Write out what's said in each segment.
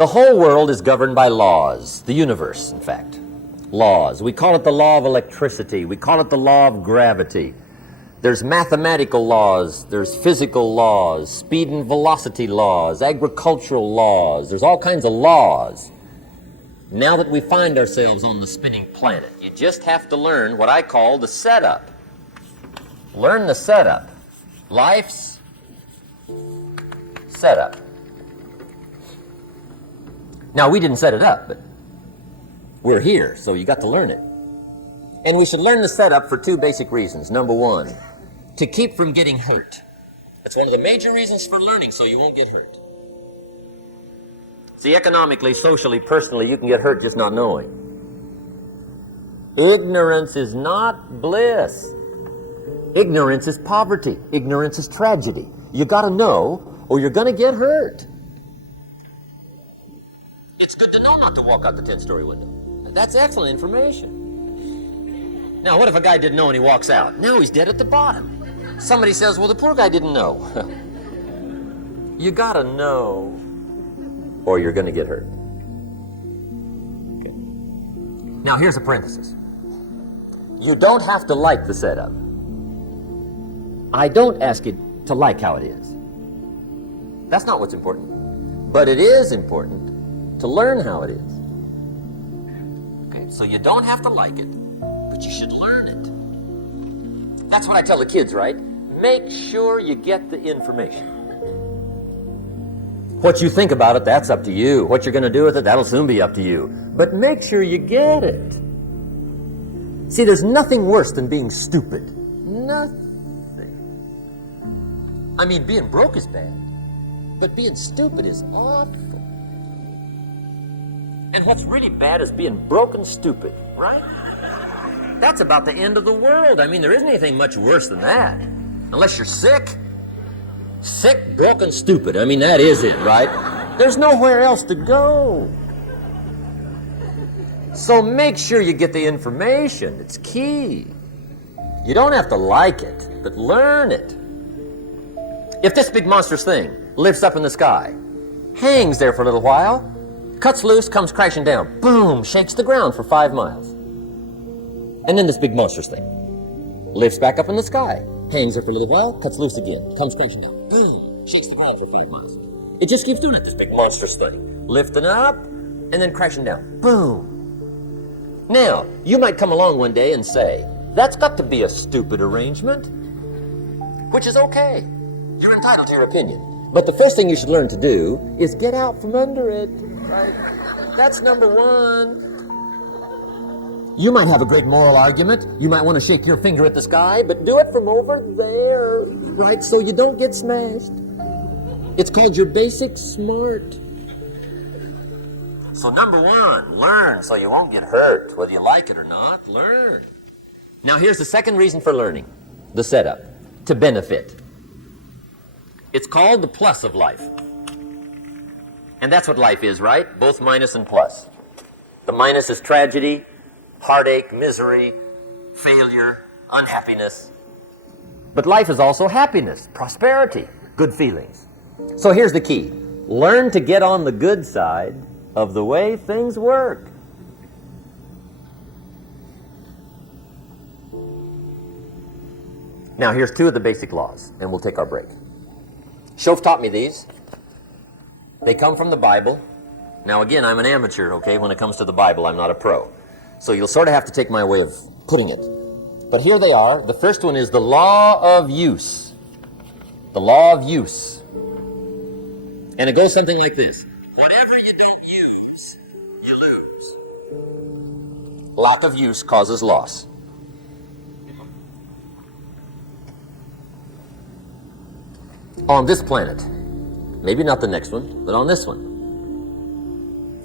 The whole world is governed by laws, the universe, in fact. Laws. We call it the law of electricity. We call it the law of gravity. There's mathematical laws, there's physical laws, speed and velocity laws, agricultural laws. There's all kinds of laws. Now that we find ourselves on the spinning planet, you just have to learn what I call the setup. Learn the setup. Life's setup. Now, we didn't set it up, but we're here, so you got to learn it. And we should learn the setup for two basic reasons. Number one, to keep from getting hurt. That's one of the major reasons for learning, so you won't get hurt. See, economically, socially, personally, you can get hurt just not knowing. Ignorance is not bliss. Ignorance is poverty. Ignorance is tragedy. You got to know, or you're going to get hurt. It's good to know not to walk out the 10-story window. That's excellent information. Now, what if a guy didn't know and he walks out? Now he's dead at the bottom. Somebody says, well, the poor guy didn't know. You got to know, or you're going to get hurt. Okay. Now, here's a parenthesis. You don't have to like the setup. I don't ask you to like how it is. That's not what's important. But it is important to learn how it is. Okay, so you don't have to like it, but you should learn it. That's what I tell the kids, right? Make sure you get the information. What you think about it, that's up to you. What you're going to do with it, that'll soon be up to you. But make sure you get it. See, there's nothing worse than being stupid. Nothing. I mean, being broke is bad, but being stupid is awful. And what's really bad is being broke and stupid, right? That's about the end of the world. I mean, there isn't anything much worse than that. Unless you're sick. Sick, broken, stupid. I mean, that is it, right? There's nowhere else to go. So make sure you get the information. It's key. You don't have to like it, but learn it. If this big monstrous thing lifts up in the sky, hangs there for a little while, cuts loose, comes crashing down, boom, shakes the ground for 5 miles. And then this big monstrous thing lifts back up in the sky, hangs there for a little while, cuts loose again, comes crashing down, boom, shakes the ground for 5 miles. It just keeps doing it, this big monstrous thing. Lifting up, and then crashing down, boom. Now, you might come along one day and say, that's got to be a stupid arrangement, which is okay. You're entitled to your opinion. But the first thing you should learn to do is get out from under it. Right? That's number one. You might have a great moral argument. You might want to shake your finger at the sky, but do it from over there, right? So you don't get smashed. It's called your basic smart. So number one, learn so you won't get hurt. Whether you like it or not, learn. Now here's the second reason for learning, the setup, to benefit. It's called the plus of life. And that's what life is, right? Both minus and plus. The minus is tragedy, heartache, misery, failure, unhappiness. But life is also happiness, prosperity, good feelings. So here's the key. Learn to get on the good side of the way things work. Now here's two of the basic laws, and we'll take our break. Shof taught me these. They come from the Bible. Now again, I'm an amateur, okay? When it comes to the Bible, I'm not a pro. So you'll sort of have to take my way of putting it. But here they are. The first one is the law of use. The law of use. And it goes something like this. Whatever you don't use, you lose. Lack of use causes loss. On this planet, maybe not the next one, but on this one,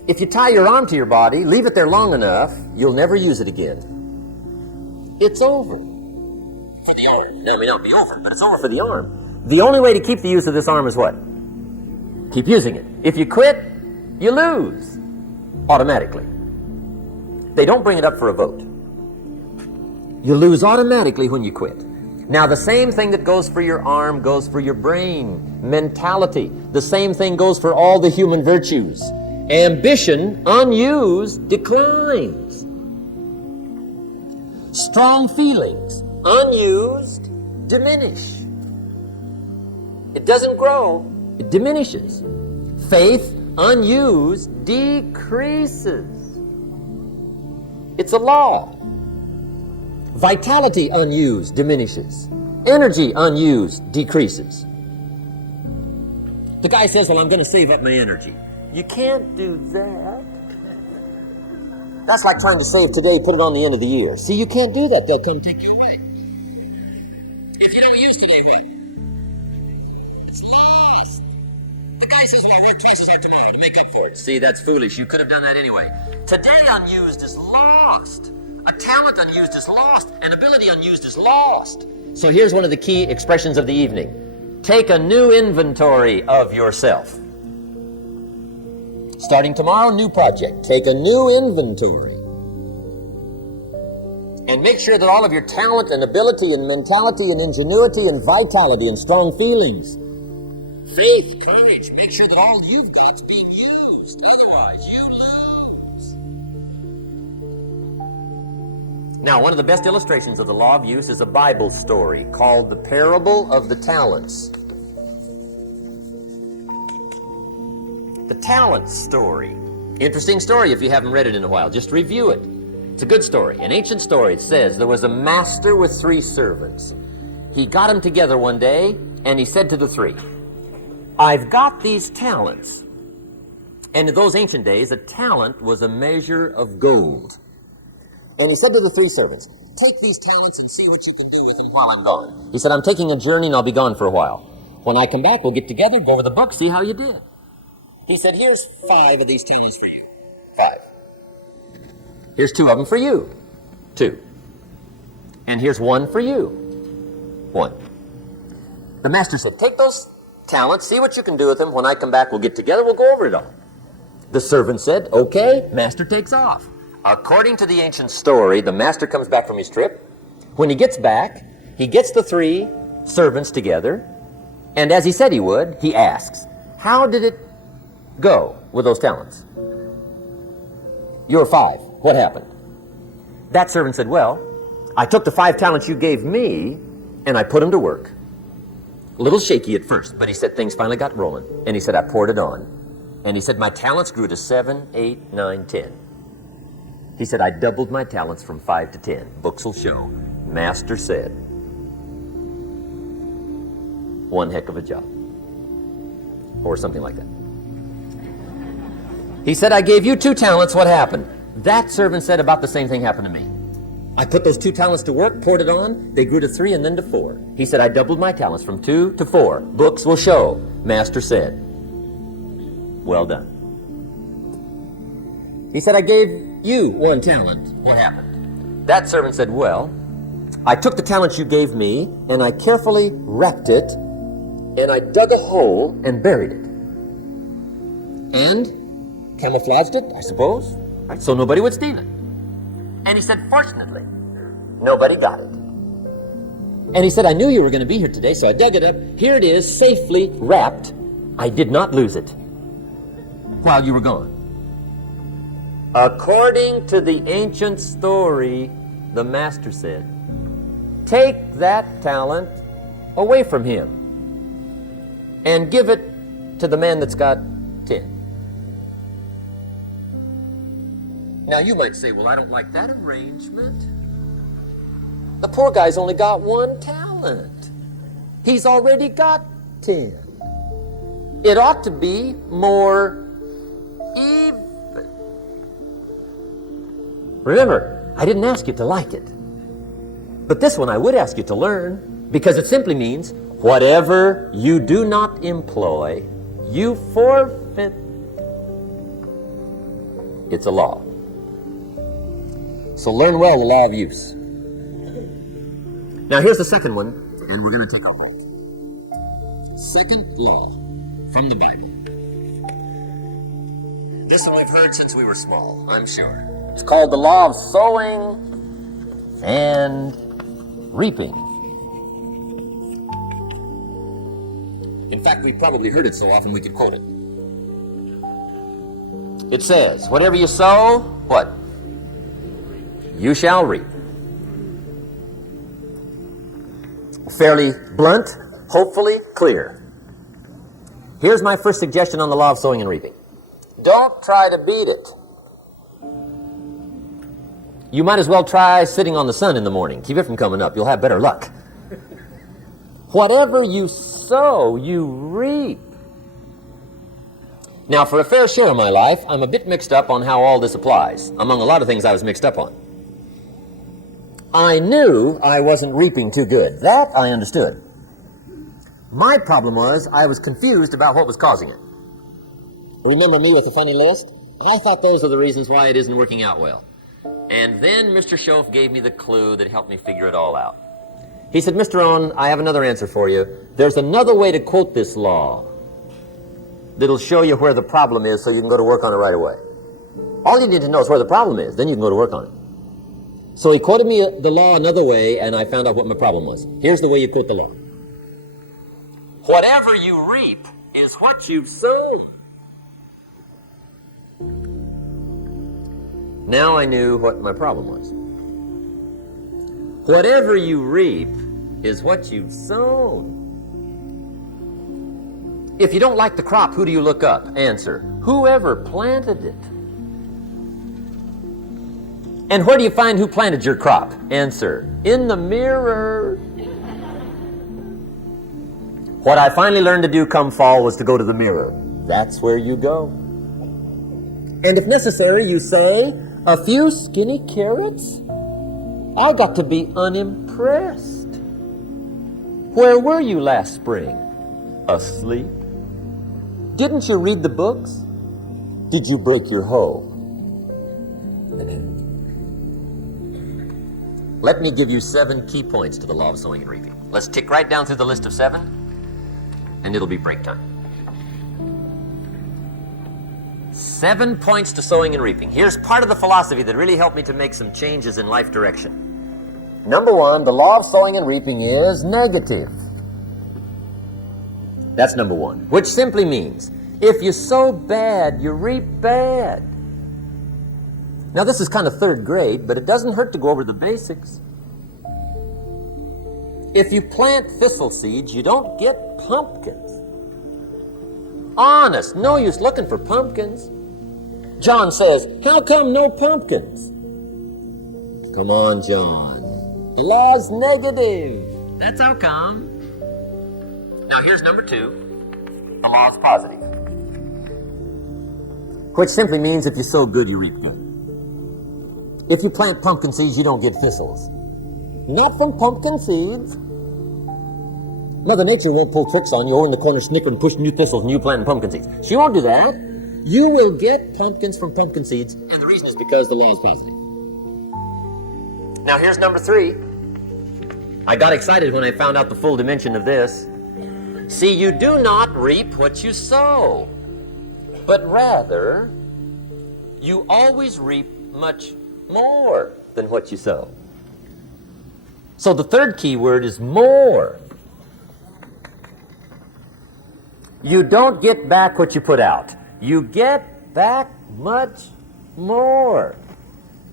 if you tie your arm to your body, leave it there long enough, you'll never use it again. It's over. For the arm. Now, it may not be over, but it's over for the arm. The only way to keep the use of this arm is what? Keep using it. If you quit, you lose. Automatically. They don't bring it up for a vote. You lose automatically when you quit. Now, the same thing that goes for your arm goes for your brain, mentality. The same thing goes for all the human virtues. Ambition, unused, declines. Strong feelings, unused, diminish. It doesn't grow, it diminishes. Faith, unused, decreases. It's a law. Vitality, unused, diminishes. Energy, unused, decreases. The guy says, well, I'm going to save up my energy. You can't do that. That's like trying to save today, put it on the end of the year. See, you can't do that. They'll come take you away. If you don't use today, what? It's lost. The guy says, well, I work twice as hard tomorrow to make up for it. See, that's foolish. You could have done that anyway. Today unused is lost. A talent unused is lost. An ability unused is lost. So here's one of the key expressions of the evening. Take a new inventory of yourself. Starting tomorrow, new project. Take a new inventory. And make sure that all of your talent and ability and mentality and ingenuity and vitality and strong feelings, faith, courage, make sure that all you've got's being used. Otherwise, you lose. Now, one of the best illustrations of the law of use is a Bible story called the Parable of the Talents. The talent story. Interesting story if you haven't read it in a while. Just review it. It's a good story. An ancient story. It says there was a master with 3 servants. He got them together one day and he said to the 3, I've got these talents. And in those ancient days, a talent was a measure of gold. And he said to the 3 servants, take these talents and see what you can do with them while I'm gone. He said, I'm taking a journey and I'll be gone for a while. When I come back, we'll get together, go over the book, see how you did. He said, here's 5 of these talents for you. 5. Here's 2 of them for you. 2. And here's 1 for you. 1. The master said, take those talents, see what you can do with them. When I come back, we'll get together, we'll go over it all. The servant said, okay, master takes off. According to the ancient story, the master comes back from his trip. When he gets back, he gets the 3 servants together, and as he said he would, he asks, how did it go with those talents? You're 5. What happened? That servant said, well, I took the 5 talents you gave me, and I put them to work. A little shaky at first, but he said things finally got rolling. And he said, I poured it on. And he said, my talents grew to 7, 8, 9, 10. He said, I doubled my talents from 5 to 10. Books will show. Master said, one heck of a job. Or something like that. He said, I gave you 2 talents. What happened? That servant said about the same thing happened to me. I put those 2 talents to work, poured it on. They grew to 3 and then to 4. He said, I doubled my talents from 2 to 4. Books will show. Master said, well done. He said, I gave you 1 talent. What happened? That servant said, well, I took the talent you gave me and I carefully wrapped it and I dug a hole and buried it. And camouflaged it, I suppose, right? So nobody would steal it. And he said, fortunately, nobody got it. And he said, I knew you were going to be here today, so I dug it up. Here it is, safely wrapped. I did not lose it while you were gone. According to the ancient story, the master said, take that talent away from him and give it to the man that's got 10. Now you might say, well, I don't like that arrangement. The poor guy's only got 1 talent. He's already got 10. It ought to be more even. Remember, I didn't ask you to like it. But this one I would ask you to learn, because it simply means whatever you do not employ, you forfeit. It's a law. So learn well the law of use. Now here's the second one, and we're going to take a hold. Second law from the Bible. This one we've heard since we were small, I'm sure. It's called the law of sowing and reaping. In fact, we've probably heard it so often we could quote it. It says, whatever you sow, what? You shall reap. Fairly blunt, hopefully clear. Here's my first suggestion on the law of sowing and reaping. Don't try to beat it. You might as well try sitting on the sun in the morning. Keep it from coming up. You'll have better luck. Whatever you sow, you reap. Now, for a fair share of my life, I'm a bit mixed up on how all this applies. Among a lot of things I was mixed up on. I knew I wasn't reaping too good. That I understood. My problem was I was confused about what was causing it. Remember me with the funny list? I thought those are the reasons why it isn't working out well. And then Mr. Schoaf gave me the clue that helped me figure it all out. He said, Mr. Owen, I have another answer for you. There's another way to quote this law that'll show you where the problem is so you can go to work on it right away. All you need to know is where the problem is, then you can go to work on it. So he quoted me the law another way, and I found out what my problem was. Here's the way you quote the law. Whatever you reap is what you sow. Now I knew what my problem was. Whatever you reap is what you've sown. If you don't like the crop, who do you look up? Answer, whoever planted it. And where do you find who planted your crop? Answer, in the mirror. What I finally learned to do come fall was to go to the mirror. That's where you go. And if necessary, you say, a few skinny carrots? I got to be unimpressed. Where were you last spring? Asleep? Didn't you read the books? Did you break your hoe? Let me give you 7 key points to the law of sowing and reaping. Let's tick right down through the list of 7, and it'll be break time. 7 points to sowing and reaping. Here's part of the philosophy that really helped me to make some changes in life direction. Number 1, the law of sowing and reaping is negative. That's number 1, which simply means if you sow bad, you reap bad. Now, this is kind of 3rd grade, but it doesn't hurt to go over the basics. If you plant thistle seeds, you don't get pumpkins. Honest, no use looking for pumpkins. John says, how come no pumpkins? Come on, John. The law's negative. That's how come. Now, here's number 2. The law's positive. Which simply means if you sow good, you reap good. If you plant pumpkin seeds, you don't get thistles. Not from pumpkin seeds. Mother Nature won't pull tricks on you over in the corner snickering and pushing new thistles and you planting pumpkin seeds. She won't do that. You will get pumpkins from pumpkin seeds, and the reason is because the law is positive. Now here's number 3. I got excited when I found out the full dimension of this. See, you do not reap what you sow, but rather you always reap much more than what you sow. So the 3rd key word is more. You don't get back what you put out. You get back much more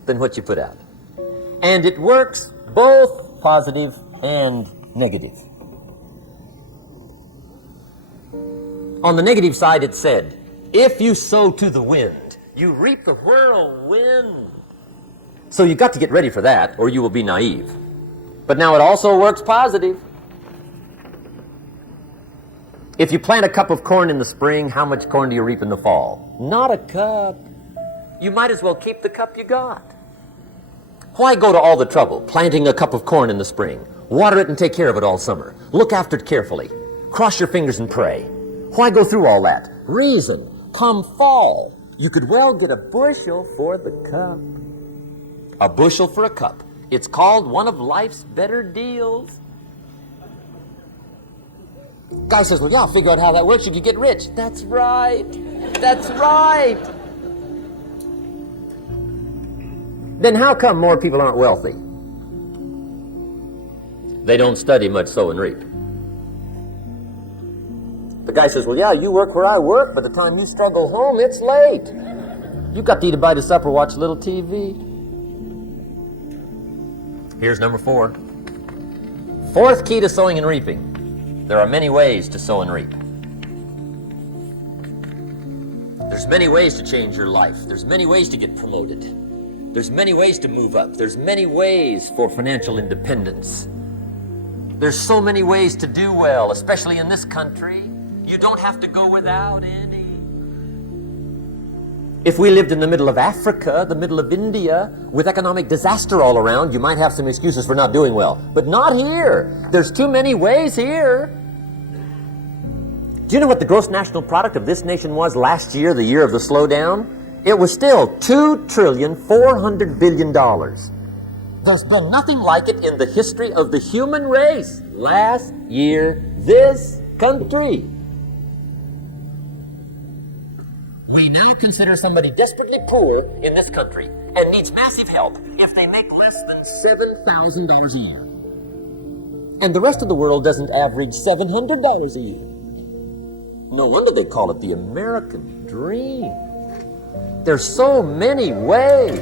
than what you put out. And it works both positive and negative. On the negative side, it said, if you sow to the wind, you reap the whirlwind. So you got to get ready for that, or you will be naive. But now it also works positive. If you plant a cup of corn in the spring, how much corn do you reap in the fall? Not a cup. You might as well keep the cup you got. Why go to all the trouble, planting a cup of corn in the spring? Water it and take care of it all summer. Look after it carefully. Cross your fingers and pray. Why go through all that? Reason, come fall, you could well get a bushel for the cup. A bushel for a cup. It's called one of life's better deals. Guy says, well, yeah, I'll figure out how that works. You could get rich. That's right. That's right. Then how come more people aren't wealthy? They don't study much, sow and reap. The guy says, well, yeah, you work where I work. By the time you struggle home, it's late. You've got to eat a bite of supper, watch a little TV. Here's number 4. Fourth key to sowing and reaping. There are many ways to sow and reap. There's many ways to change your life. There's many ways to get promoted. There's many ways to move up. There's many ways for financial independence. There's so many ways to do well, especially in this country. You don't have to go without any. If we lived in the middle of Africa, the middle of India, with economic disaster all around, you might have some excuses for not doing well. But not here. There's too many ways here. Do you know what the gross national product of this nation was last year, the year of the slowdown? It was still $2.4 trillion. There's been nothing like it in the history of the human race. Last year, this country. We now consider somebody desperately poor in this country and needs massive help if they make less than $7,000 a year. And the rest of the world doesn't average $700 a year. No wonder they call it the American dream. There's so many ways.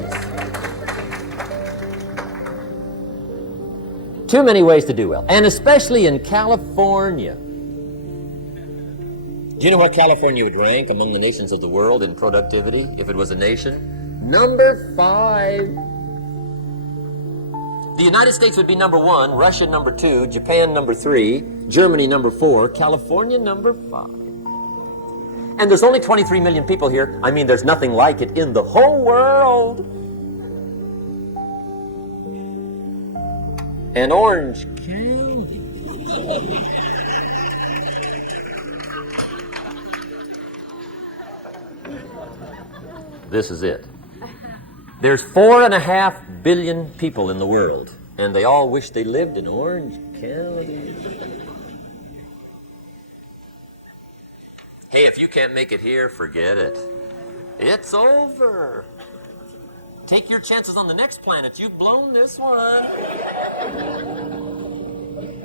Too many ways to do well, and especially in California. Do you know what California would rank among the nations of the world in productivity if it was a nation? Number 5. The United States would be number 1, Russia number 2, Japan number 3, Germany number 4, California number 5. And there's only 23 million people here. I mean, there's nothing like it in the whole world. And Orange County. This is it. There's 4.5 billion people in the world, and they all wish they lived in Orange County. Hey, if you can't make it here, forget it. It's over. Take your chances on the next planet. You've blown this one.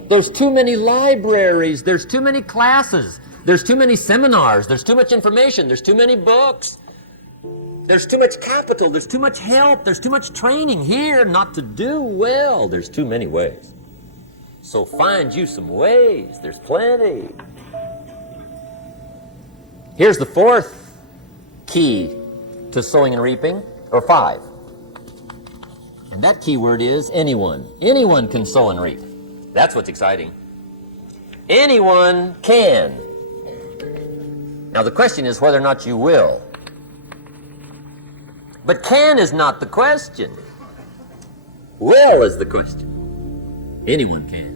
There's too many libraries. There's too many classes. There's too many seminars. There's too much information. There's too many books. There's too much capital. There's too much help. There's too much training here not to do well. There's too many ways. So find you some ways. There's plenty. Here's the 4th key to sowing and reaping, or 5. And that key word is anyone. Anyone can sow and reap. That's what's exciting. Anyone can. Now the question is whether or not you will. But can is not the question. Will is the question. Anyone can.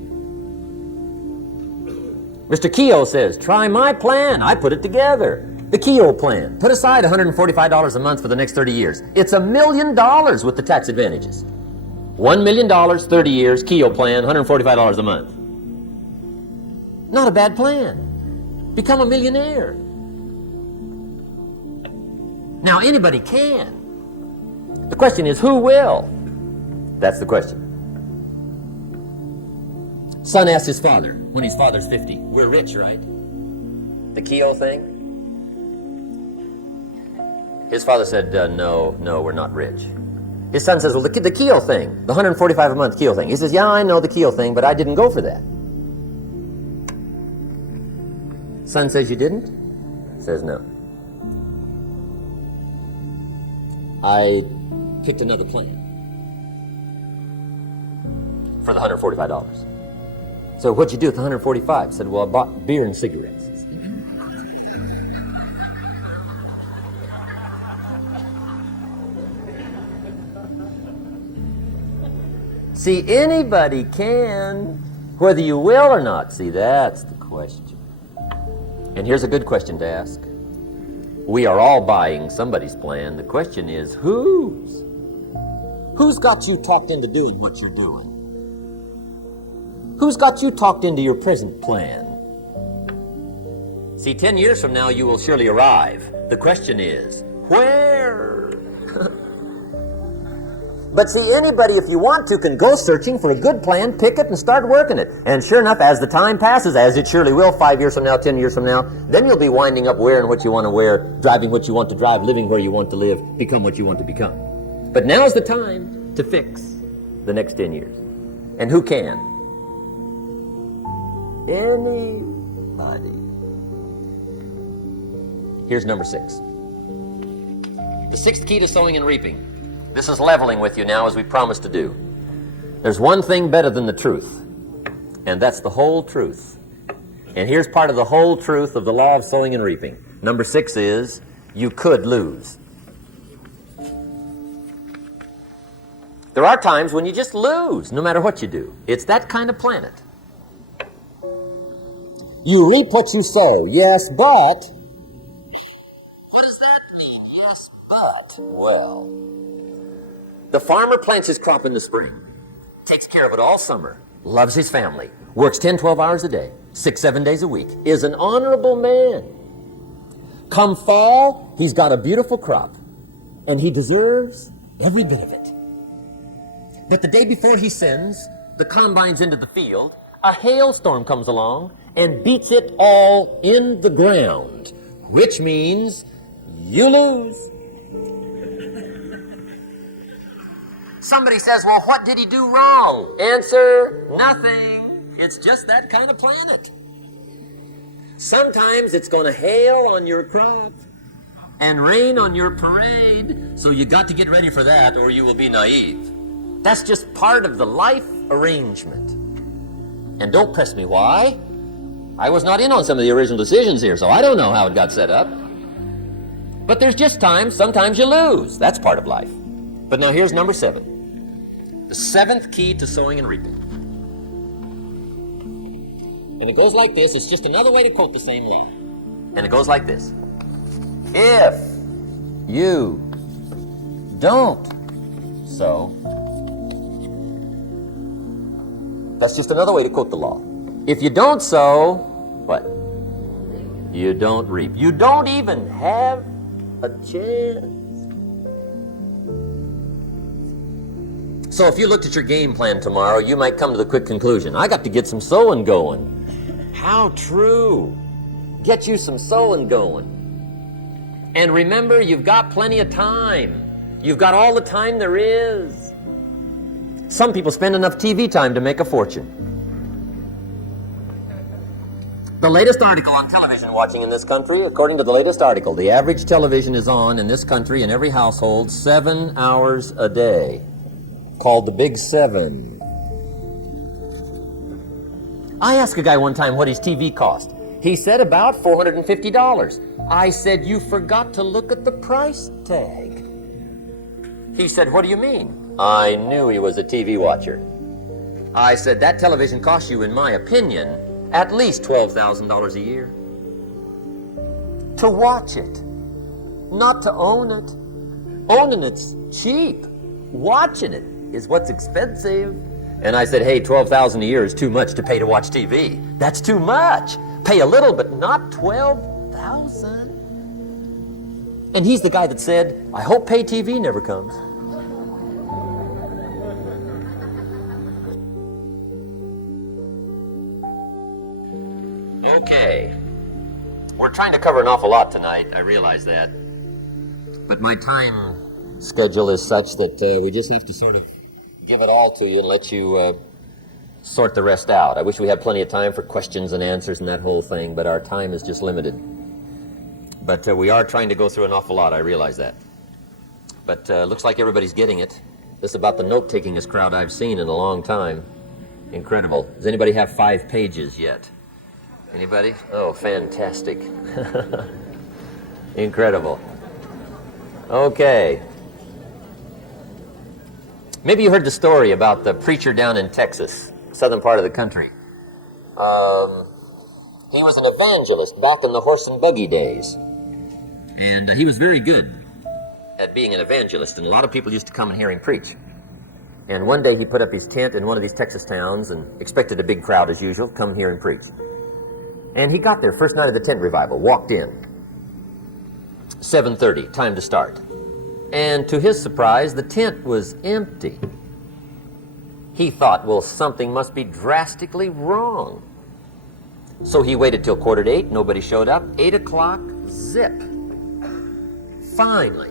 Mr. Keogh says, try my plan. I put it together. The Keogh plan. Put aside $145 a month for the next 30 years. It's $1 million with the tax advantages. $1 million, 30 years, Keogh plan, $145 a month. Not a bad plan. Become a millionaire. Now anybody can. The question is, who will? That's the question. Son asked his father, when his father's 50, we're rich, right? The Keogh thing? His father said, no, we're not rich. His son says, well, the Keogh thing, the $145 a month Keogh thing. He says, yeah, I know the Keogh thing, but I didn't go for that. Son says, you didn't? Says, no. I picked another plan for the $145. So what'd you do with the $145? Said, well, I bought beer and cigarettes. See, anybody can, whether you will or not. See, that's the question. And here's a good question to ask. We are all buying somebody's plan. The question is, whose? Who's got you talked into doing what you're doing? Who's got you talked into your present plan? See, 10 years from now, you will surely arrive. The question is, where? But see, anybody, if you want to, can go searching for a good plan, pick it, and start working it. And sure enough, as the time passes, as it surely will 5 years from now, 10 years from now, then you'll be winding up wearing what you want to wear, driving what you want to drive, living where you want to live, become what you want to become. But now's the time to fix the next 10 years. And who can? Anybody. Here's number 6. The 6th key to sowing and reaping. This is leveling with you now, as we promised to do. There's one thing better than the truth, and that's the whole truth. And here's part of the whole truth of the law of sowing and reaping. Number 6 is, you could lose. There are times when you just lose, no matter what you do. It's that kind of planet. You reap what you sow, yes, but... What does that mean, yes, but? Well... The farmer plants his crop in the spring, takes care of it all summer, loves his family, works 10, 12 hours a day, 6, 7 days a week, is an honorable man. Come fall, he's got a beautiful crop, and he deserves every bit of it. But the day before he sends the combines into the field, a hailstorm comes along and beats it all in the ground, which means you lose. Somebody says, well, what did he do wrong? Answer, nothing. It's just that kind of planet. Sometimes it's going to hail on your crop and rain on your parade, so you got to get ready for that or you will be naive. That's just part of the life arrangement. And don't press me why. I was not in on some of the original decisions here, so I don't know how it got set up. But there's just times, sometimes you lose. That's part of life. But now here's number 7. The 7th key to sowing and reaping. And it goes like this. It's just another way to quote the same law. And it goes like this. If you don't sow, that's just another way to quote the law. If you don't sow, what? You don't reap. You don't even have a chance. So if you looked at your game plan tomorrow, you might come to the quick conclusion, I got to get some sowing going. How true. Get you some sowing going. And remember, you've got plenty of time. You've got all the time there is. Some people spend enough TV time to make a fortune. The latest article on television watching in this country, according to the latest article, the average television is on in this country in every household 7 hours a day. Called the Big 7. I asked a guy one time what his TV cost. He said about $450. I said, you forgot to look at the price tag. He said, what do you mean? I knew he was a TV watcher. I said, that television costs you, in my opinion, at least $12,000 a year. To watch it, not to own it. Owning it's cheap. Watching it is what's expensive. And I said, hey, $12,000 a year is too much to pay to watch TV. That's too much. Pay a little, but not $12,000. And he's the guy that said, I hope pay TV never comes. Okay. We're trying to cover an awful lot tonight. I realize that. But my time schedule is such that we just have to sort of give it all to you and let you sort the rest out. I wish we had plenty of time for questions and answers and that whole thing, but our time is just limited. But we are trying to go through an awful lot, I realize that. But looks like everybody's getting it. This is about the note-takingest crowd I've seen in a long time. Incredible. Does anybody have 5 pages yet? Anybody? Oh, fantastic. Incredible. Okay. Maybe you heard the story about the preacher down in Texas, southern part of the country. He was an evangelist back in the horse and buggy days. And he was very good at being an evangelist, and a lot of people used to come and hear him preach. And one day he put up his tent in one of these Texas towns and expected a big crowd as usual, come hear him preach. And he got there, first night of the tent revival, walked in. 7:30, time to start. And to his surprise, the tent was empty. He thought, well, something must be drastically wrong. So he waited till 7:45, nobody showed up. 8 o'clock, zip. Finally,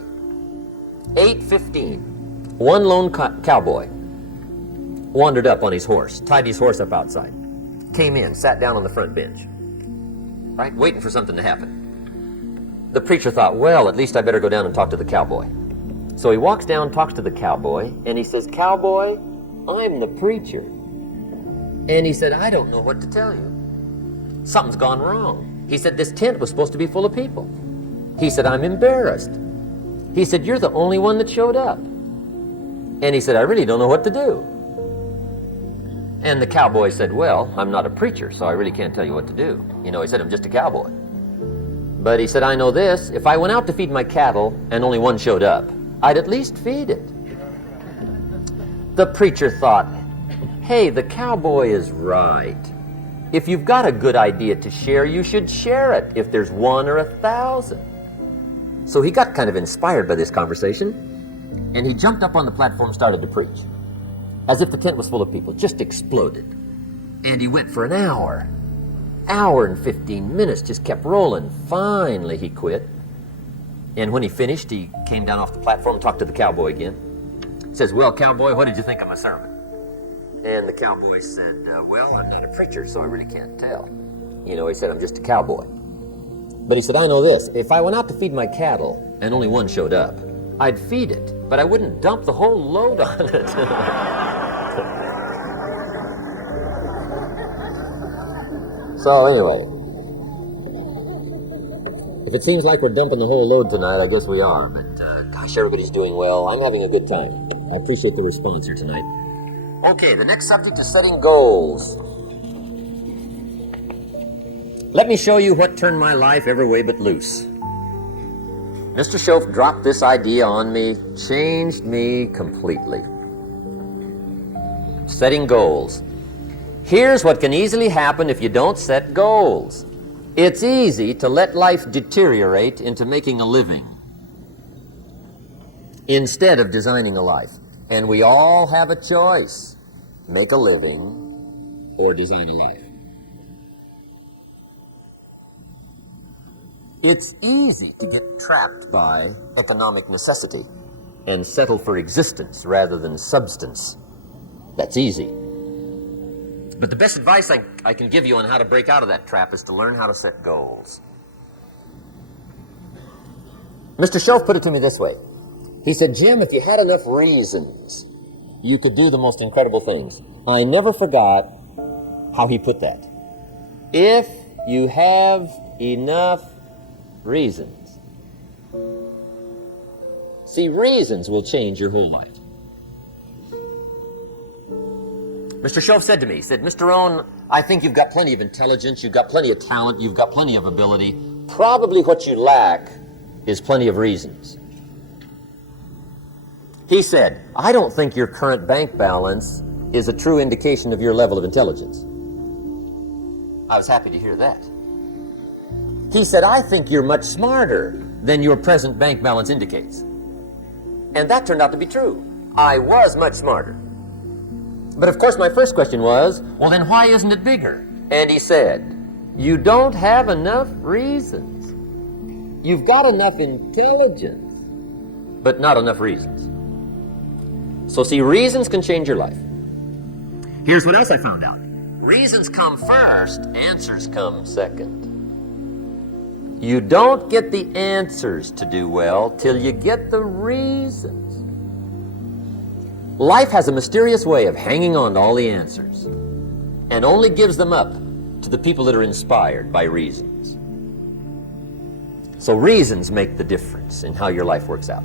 8:15, one lone cowboy wandered up on his horse, tied his horse up outside, came in, sat down on the front bench, right, waiting for something to happen. The preacher thought, well, at least I better go down and talk to the cowboy. So he walks down, talks to the cowboy, and he says, "Cowboy, I'm the preacher." And he said, "I don't know what to tell you. Something's gone wrong." He said, "This tent was supposed to be full of people." He said, "I'm embarrassed." He said, "You're the only one that showed up." And he said, "I really don't know what to do." And the cowboy said, "Well, I'm not a preacher, so I really can't tell you what to do." He said, "I'm just a cowboy." But he said, "I know this, if I went out to feed my cattle and only one showed up, I'd at least feed it." The preacher thought, hey, the cowboy is right. If you've got a good idea to share, you should share it, if there's 1 or 1,000. So he got kind of inspired by this conversation, and he jumped up on the platform and started to preach. As if the tent was full of people, just exploded. And he went for an hour and 15 minutes, just kept rolling. Finally, he quit. And when he finished, he came down off the platform, talked to the cowboy again. He says, "Well, cowboy, what did you think of my sermon?" And the cowboy said, "Well, I'm not a preacher, so I really can't tell." He said, "I'm just a cowboy." But he said, "I know this, if I went out to feed my cattle and only one showed up, I'd feed it, but I wouldn't dump the whole load on it." So anyway, if it seems like we're dumping the whole load tonight, I guess we are. But gosh, everybody's doing well. I'm having a good time. I appreciate the response here tonight. Okay, the next subject is setting goals. Let me show you what turned my life every way but loose. Mr. Schoaf dropped this idea on me, changed me completely. Setting goals. Here's what can easily happen if you don't set goals. It's easy to let life deteriorate into making a living instead of designing a life. And we all have a choice. Make a living or design a life. It's easy to get trapped by economic necessity and settle for existence rather than substance. That's easy. But the best advice I can give you on how to break out of that trap is to learn how to set goals. Mr. Schoaf put it to me this way. He said, "Jim, if you had enough reasons, you could do the most incredible things." I never forgot how he put that. If you have enough reasons. See, reasons will change your whole life. Mr. Schoaf said to me, he said, "Mr. Rohn, I think you've got plenty of intelligence, you've got plenty of talent, you've got plenty of ability. Probably what you lack is plenty of reasons." He said, "I don't think your current bank balance is a true indication of your level of intelligence." I was happy to hear that. He said, "I think you're much smarter than your present bank balance indicates." And that turned out to be true. I was much smarter. But of course my first question was, well then why isn't it bigger? And he said, "You don't have enough reasons. You've got enough intelligence, but not enough reasons." So see, reasons can change your life. Here's what else I found out. Reasons come first, answers come second. You don't get the answers to do well till you get the reasons. Life has a mysterious way of hanging on to all the answers and only gives them up to the people that are inspired by reasons. So reasons make the difference in how your life works out.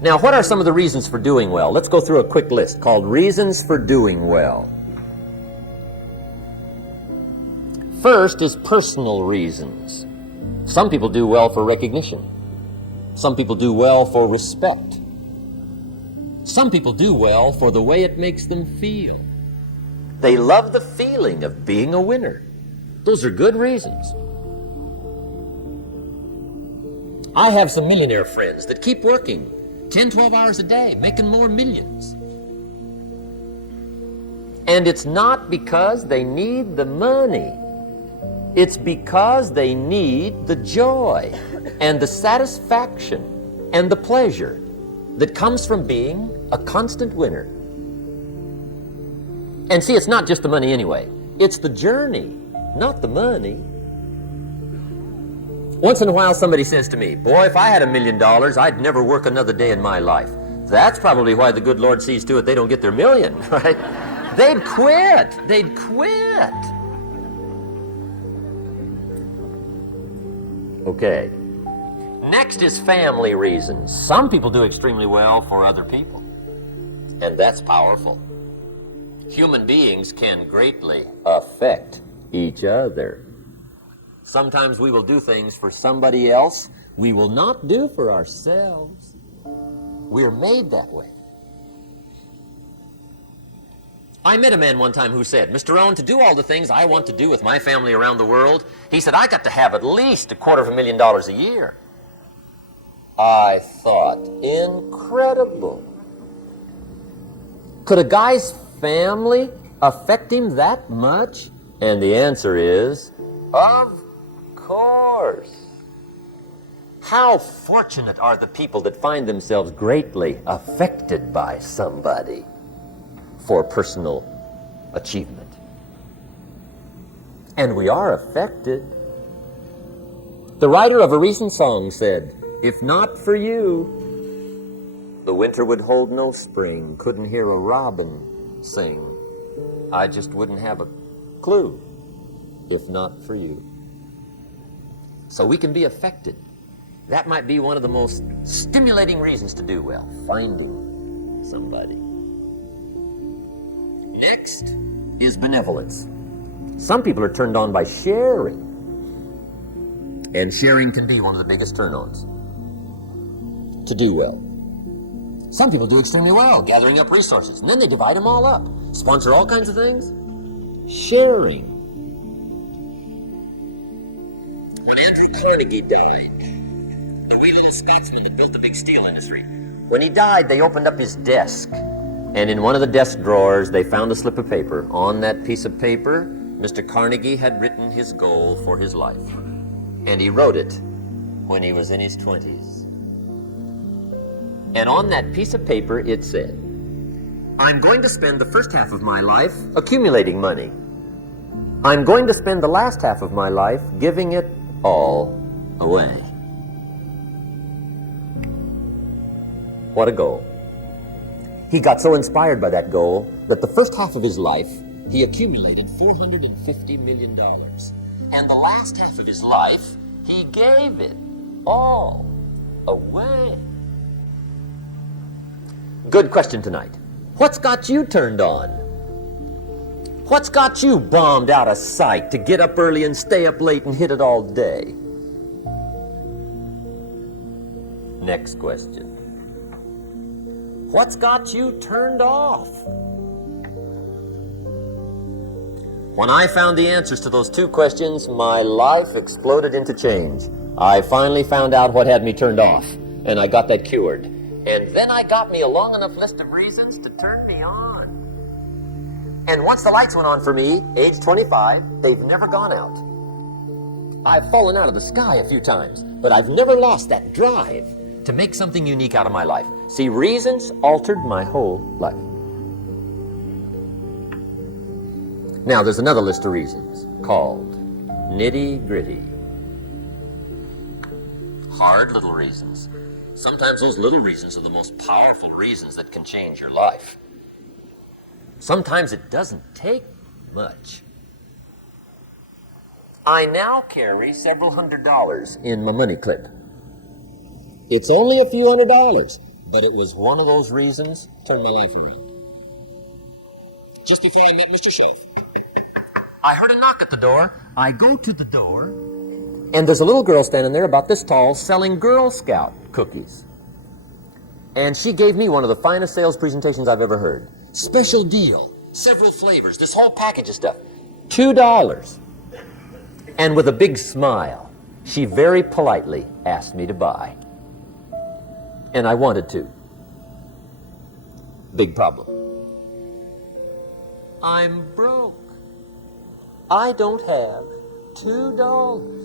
Now, what are some of the reasons for doing well? Let's go through a quick list called Reasons for Doing Well. First is personal reasons. Some people do well for recognition. Some people do well for respect. Some people do well for the way it makes them feel. They love the feeling of being a winner. Those are good reasons. I have some millionaire friends that keep working 10, 12 hours a day, making more millions. And it's not because they need the money. It's because they need the joy and the satisfaction and the pleasure that comes from being a constant winner. And see, it's not just the money anyway. It's the journey, not the money. Once in a while somebody says to me, boy, if I had $1 million, I'd never work another day in my life. That's probably why the good Lord sees to it they don't get their million, right? They'd quit. They'd quit. Okay. Next is family reasons. Some people do extremely well for other people, and that's powerful. Human beings can greatly affect each other. Sometimes we will do things for somebody else we will not do for ourselves. We're made that way. I met a man one time who said, Mr. Owen, to do all the things I want to do with my family around the world, he said, I got to have at least $250,000 a year. I thought, incredible. Could a guy's family affect him that much? And the answer is, of course. How fortunate are the people that find themselves greatly affected by somebody for personal achievement. And we are affected. The writer of a recent song said, if not for you, the winter would hold no spring, couldn't hear a robin sing. I just wouldn't have a clue if not for you. So we can be affected. That might be one of the most stimulating reasons to do well, finding somebody. Next is benevolence. Some people are turned on by sharing. And sharing can be one of the biggest turn-ons to do well. Some people do extremely well, gathering up resources, and then they divide them all up. Sponsor all kinds of things. Sharing. When Andrew Carnegie died, the wee little Scotsman that built the big steel industry, when he died, they opened up his desk. And in one of the desk drawers, they found a slip of paper. On that piece of paper, Mr. Carnegie had written his goal for his life. And he wrote it when he was in his 20s. And on that piece of paper, it said, I'm going to spend the first half of my life accumulating money. I'm going to spend the last half of my life giving it all away. What a goal. He got so inspired by that goal that the first half of his life, he accumulated $450 million. And the last half of his life, he gave it all away. Good question tonight. What's got you turned on? What's got you bombed out of sight to get up early and stay up late and hit it all day? Next question. What's got you turned off? When I found the answers to those two questions, my life exploded into change. I finally found out what had me turned off, and I got that cured. And then I got me a long enough list of reasons to turn me on. And once the lights went on for me, age 25, they've never gone out. I've fallen out of the sky a few times, but I've never lost that drive to make something unique out of my life. See, reasons altered my whole life. Now, there's another list of reasons called nitty-gritty. Hard little reasons. Sometimes those little reasons are the most powerful reasons that can change your life. Sometimes it doesn't take much. I now carry several $100s in my money clip. It's only a few $100s, but it was one of those reasons that turned my life around. Just before I met Mr. Shelf, I heard a knock at the door. I go to the door, and there's a little girl standing there about this tall selling Girl Scout cookies. And she gave me one of the finest sales presentations I've ever heard. Special deal, several flavors, this whole package of stuff, $2. And with a big smile, she very politely asked me to buy. And I wanted to. Big problem. I'm broke. I don't have $2.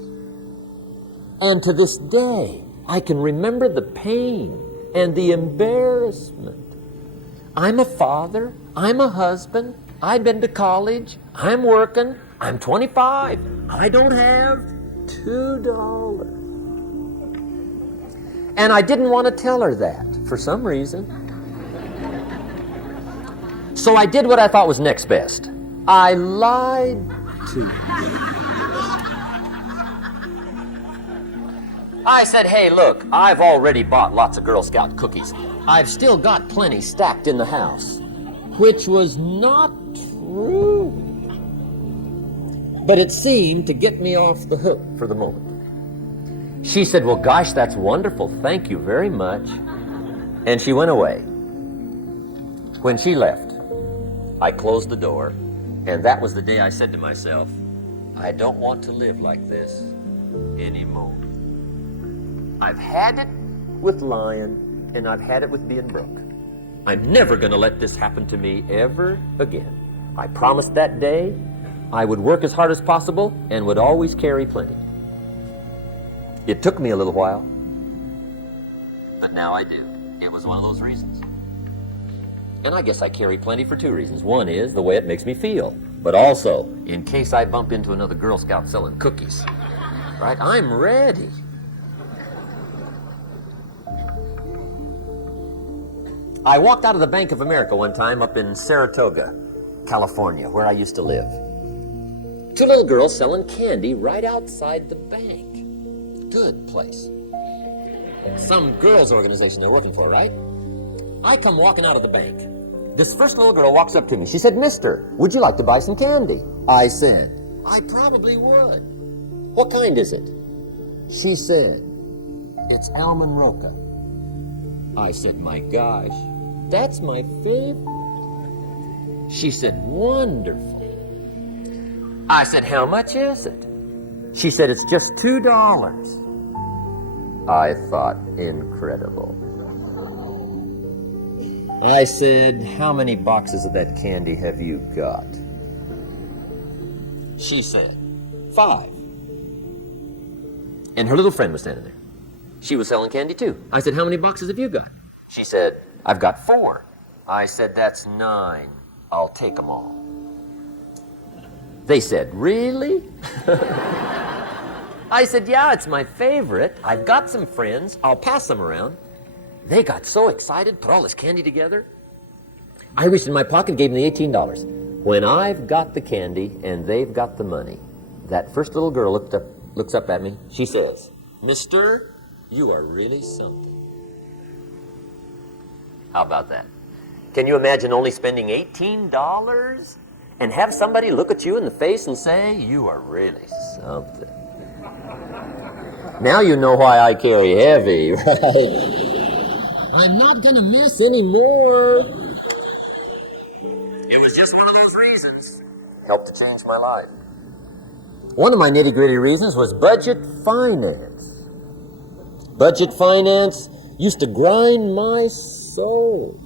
And to this day, I can remember the pain and the embarrassment. I'm a father. I'm a husband. I've been to college. I'm working. I'm 25. I don't have $2. And I didn't want to tell her that for some reason. So I did what I thought was next best. I lied to her. I said, hey, look, I've already bought lots of Girl Scout cookies. I've still got plenty stacked in the house, which was not true. But it seemed to get me off the hook for the moment. She said, well, gosh, that's wonderful. Thank you very much. And she went away. When she left, I closed the door, and that was the day I said to myself, I don't want to live like this anymore. I've had it with lying, and I've had it with being broke. I'm never going to let this happen to me ever again. I promised that day I would work as hard as possible and would always carry plenty. It took me a little while, but now I do. It was one of those reasons. And I guess I carry plenty for two reasons. One is the way it makes me feel, but also in case I bump into another Girl Scout selling cookies. Right? I'm ready. I walked out of the Bank of America one time up in Saratoga, California, where I used to live. Two little girls selling candy right outside the bank. Good place. Some girls' organization they're working for, right? I come walking out of the bank. This first little girl walks up to me. She said, Mister, would you like to buy some candy? I said, I probably would. What kind is it? She said, it's almond roca. I said, my gosh, that's my favorite. She said, wonderful. I said, how much is it? She said, it's just $2. I thought, incredible. I said, how many boxes of that candy have you got? She said, 5. And her little friend was standing there. She was selling candy too. I said, how many boxes have you got? She said, I've got 4. I said, that's 9. I'll take them all. They said, really? I said, yeah, it's my favorite. I've got some friends. I'll pass them around. They got so excited, put all this candy together. I reached in my pocket and gave them the $18. When I've got the candy and they've got the money, that first little girl looks up at me. She says, Mister, you are really something. How about that? Can you imagine only spending $18 and have somebody look at you in the face and say, you are really something? Now you know why I carry heavy, right? I'm not going to miss anymore. It was just one of those reasons. Helped to change my life. One of my nitty-gritty reasons was budget finance. Budget finance used to grind my soul.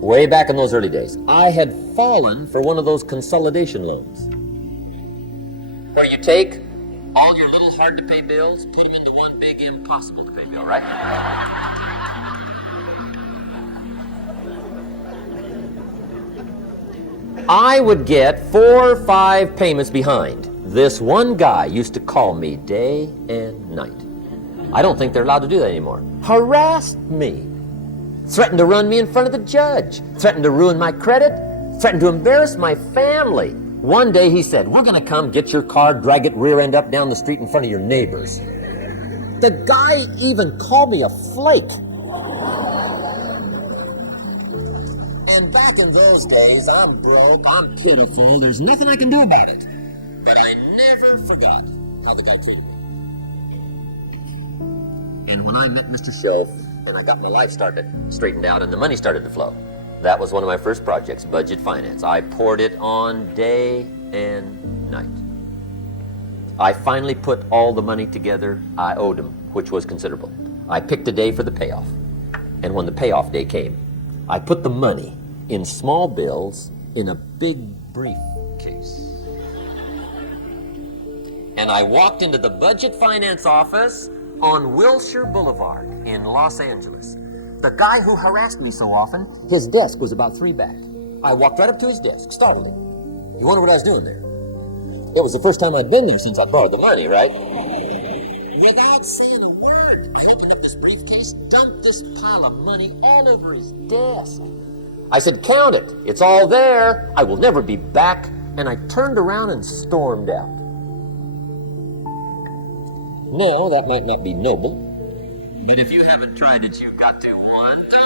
Way back in those early days, I had fallen for one of those consolidation loans, where you take all your little hard-to-pay bills, put them into one big impossible-to-pay bill, right? I would get 4 or 5 payments behind. This one guy used to call me day and night. I don't think they're allowed to do that anymore. Harassed me. Threatened to run me in front of the judge. Threatened to ruin my credit. Threatened to embarrass my family. One day he said, we're going to come get your car, drag it rear end up down the street in front of your neighbors. The guy even called me a flake. And back in those days, I'm broke, I'm pitiful, there's nothing I can do about it. But I never forgot how the guy killed me. And when I met Mr. Shelf, and I got my life straightened out, and the money started to flow, that was one of my first projects, budget finance. I poured it on day and night. I finally put all the money together I owed him, which was considerable. I picked a day for the payoff. And when the payoff day came, I put the money in small bills in a big briefcase. And I walked into the budget finance office on Wilshire Boulevard in Los Angeles. The guy who harassed me so often, his desk was about 3 back. I walked right up to his desk, startled him. You wonder what I was doing there? It was the first time I'd been there since I borrowed the money, right? Without saying a word, I opened up this briefcase, dumped this pile of money all over his desk. I said, count it. It's all there. I will never be back. And I turned around and stormed out. No, that might not be noble. But if you haven't tried it, you've got to one time.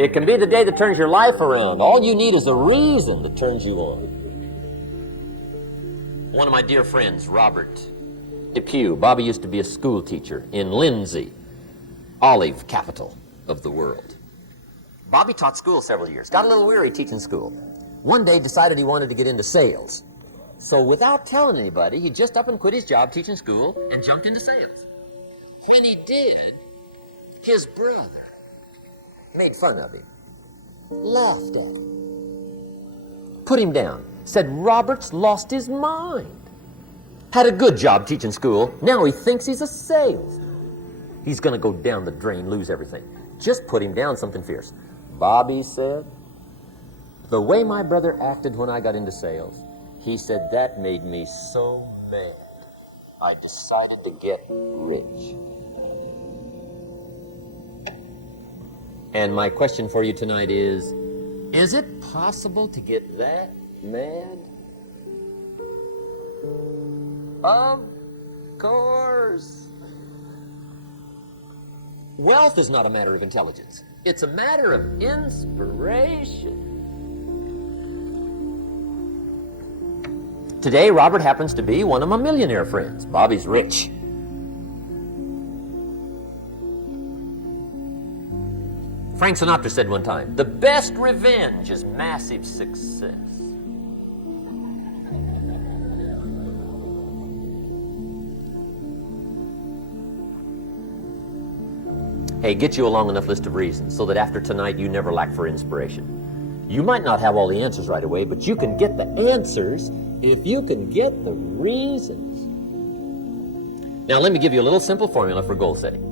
It can be the day that turns your life around. All you need is a reason that turns you on. One of my dear friends, Robert Depew, Bobby used to be a school teacher in Lindsay, olive capital of the world. Bobby taught school several years, got a little weary teaching school. One day decided he wanted to get into sales. So without telling anybody, he just up and quit his job teaching school and jumped into sales. When he did, his brother made fun of him, laughed at him, put him down, said Robert's lost his mind. Had a good job teaching school, now he thinks he's a salesman. He's going to go down the drain, lose everything. Just put him down something fierce. Bobby said, the way my brother acted when I got into sales, he said that made me so mad, I decided to get rich. And my question for you tonight is it possible to get that mad? Of course. Wealth is not a matter of intelligence. It's a matter of inspiration. Today, Robert happens to be one of my millionaire friends. Bobby's rich. Frank Sinatra said one time, the best revenge is massive success. Hey, get you a long enough list of reasons so that after tonight you never lack for inspiration. You might not have all the answers right away, but you can get the answers if you can get the reasons. Now let me give you a little simple formula for goal setting.